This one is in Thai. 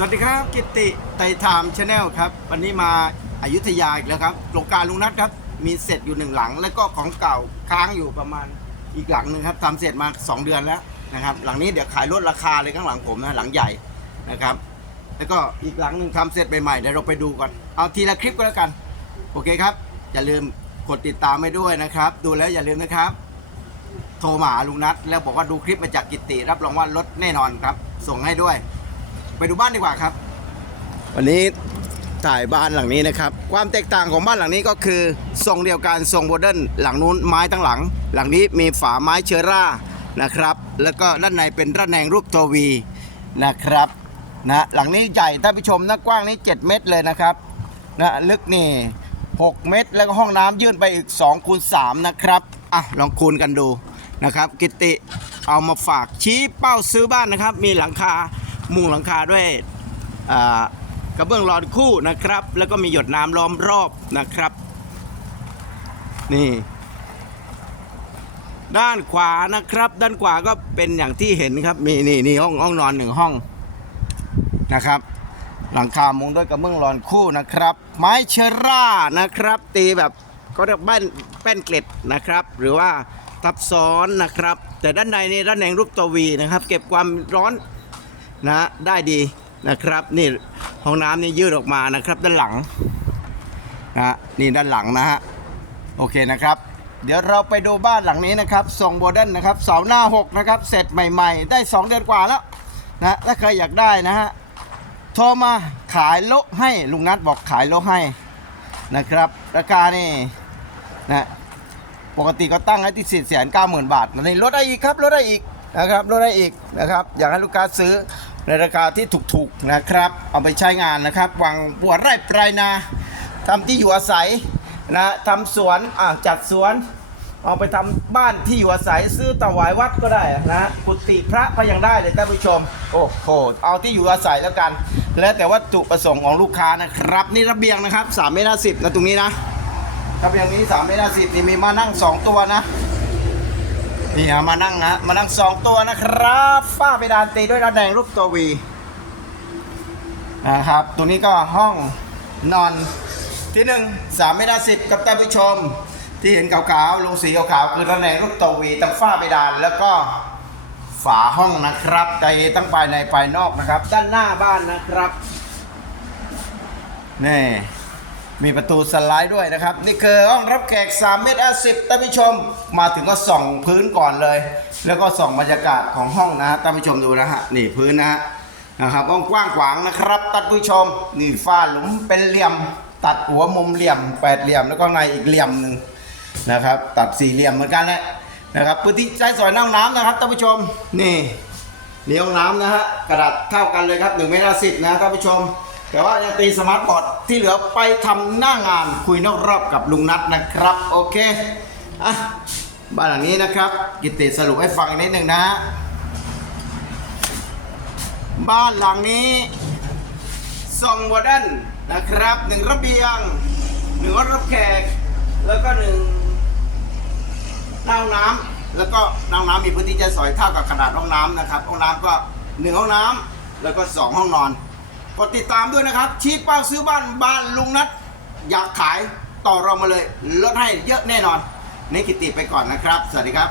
สวัสดีครับกิตติไตรไทม์ชาแนลครับ วันนี้มาอายุทยาอีกแล้วครับโครงการลุงนัทครับ มีเสร็จอยู่หนึ่งหลัง แล้วก็ของเก่าค้างอยู่ประมาณอีกหลังหนึ่งครับทำเสร็จมา 2 เดือนแล้วนะครับ หลังนี้เดี๋ยวขายลดราคาเลยข้างหลังผมนะหลังใหญ่นะครับ แล้วก็อีกหลังหนึ่งทำเสร็จใหม่ๆเดี๋ยวเราไปดูก่อนเอาทีละคลิปก็แล้วกันโอเคครับ อย่าลืมกดติดตามให้ด้วยนะครับ ดูแล้วอย่าลืมนะครับ โทรมาหาลุงนัทแล้วบอกว่าดูคลิปมาจากกิตติรับรองว่าลดแน่นอนครับ ส่งให้ด้วย ไปดูบ้านดีกว่าครับ วันนี้ถ่ายบ้านหลังนี้นะครับ ความแตกต่างของบ้านหลังนี้ก็คือ ทรงเดียวกันทรงโมเดิร์นหลังนู้นไม้ทั้งหลัง หลังนี้มีฝาไม้เชอร่านะครับ แล้วก็ด้านในเป็นระแนงรูปตัววีนะครับนะหลังนี้ใหญ่ท่านผู้ชมนะกว้างนี้ 7 เมตรเลยนะครับนะลึกนี่ 6 เมตร แล้วก็ห้องน้ำยื่นไปอีก2คูณ3นะครับอะลองคูณกันดูนะครับ กิติเอามาฝากชี้เป้าซื้อบ้านนะครับ มีหลังคา มุงหลังคาด้วยกระเบื้องรอนคู่นะครับ แล้วก็มีหยดน้ำล้อมรอบนะครับ นี่ ด้านขวานะครับ ด้านขวาก็เป็นอย่างที่เห็นครับ มีนี่นี่ห้องห้องนอนหนึ่งห้องนะครับ หลังคามุงด้วยกระเบื้องรอนคู่นะครับ ไม้เชร่านะครับ ตีแบบก็เรียกบ้านแป้นเกล็ดนะครับ หรือว่าทับซ้อนนะครับ แต่ด้านในนี่ด้านแหนงรูปตัววีนะครับ เก็บความร้อน นะ ได้ดีนะครับ นี่ห้องน้ำนี่ยืดออกมานะครับ ด้านหลังนะนี่ด้านหลังนะฮะโอเคนะครับ เดี๋ยวเราไปดูบ้านหลังนี้นะครับทรงโมเดนนะครับเสาหน้า 6 นะครับ เสร็จใหม่ๆ ได้ 2 เดือนกว่าแล้วนะถ้าใครอยากได้นะฮะโทรมาขายโลให้ลุงนัทบอกขายโลให้นะครับราคานี่นะปกติก็ตั้งไว้ที่สี่แสนเก้าหมื่นบาทนี่ลดได้อีกครับลดได้อีกนะครับลดได้อีกนะครับ อยากให้ลูกค้าซื้อ ในราคาที่ถูกๆนะครับ เอาไปใช้งานนะครับวางบัวไร่ปลายนาทำที่อยู่อาศัยนะทำสวนอะจัดสวน เอาไปทำบ้านที่อยู่อาศัยซื้อถวายวัดก็ได้นะกุฏิพระก็ยังได้เลยท่านผู้ชม โอ้โหเอาที่อยู่อาศัยแล้วกัน แล้วแต่วัตถุประสงค์ของลูกค้านะครับ นี่ระเบียงนะครับ3เมตรสิบนะตรงนี้นะระเบียงนี้3เมตรสิบนี่มีมานั่ง 2 ตัวนะ นี่ฮะมานั่งนะมานั่งสองตัวนะครับฝ้าเพดานตีด้วยระแดงรูปตัววีนะครับ ตัวนี้ก็ห้องนอนที่หนึ่งสามเมตรสิบกับท่านผู้ชม ที่เห็นขาวๆลงสีขาวๆคือระแดงรูปตัววีตั้งฝ้าเพดานแล้วก็ฝาห้องนะครับใจตั้งภายในภายนอกนะครับ ด้านหน้าบ้านนะครับนี่ มีประตูสไลด์ด้วยนะครับ นี่คือห้องรับแขก 3 เมตรสิบท่านผู้ชม มาถึงก็ส่องพื้นก่อนเลย แล้วก็ส่องบรรยากาศของห้องนะฮะท่านผู้ชมดูนะฮะนี่พื้นนะฮะนะครับห้องกว้างขวางนะครับท่านผู้ชมนี่ฝ้าหลุมเป็นเหลี่ยม ตัดหัวมุมเหลี่ยมแปดเหลี่ยมแล้วก็ในอีกเหลี่ยมหนึ่งนะครับ ตัดสี่เหลี่ยมเหมือนกันแหละนะครับพื้นที่ใช้สอยน้ำน้ำนะครับท่านผู้ชมนี่นี่ห้องน้ำนะฮะกระดาษเท่ากันเลยครับ1เมตรสิบนะท่านผู้ชม แต่ว่ายังตีสมาร์ทบอร์ดที่เหลือไปทำหน้างานคุยนอกรอบกับลุงนัทนะครับ โอเคอะบ้านหลังนี้นะครับกิตติสรุปให้ฟังนิดหนึ่งนะฮะบ้านหลังนี้ทรงโมเดิร์นนะครับหนึ่งระเบียงหนึ่งรับแขก แล้วก็หนึ่งหน้าห้องน้ำแล้วก็หน้าห้องน้ำมีพื้นที่ใช้สอยเท่ากับขนาดห้องน้ำนะครับห้องน้ำก็หนึ่งห้องน้ำแล้วก็สองห้องนอน กดติดตามด้วยนะครับ ชี้เป้าซื้อบ้านบ้านลุงนัดอยากขายต่อเรามาเลยลดให้เยอะแน่นอนนี่กิติไปก่อนนะครับ สวัสดีครับ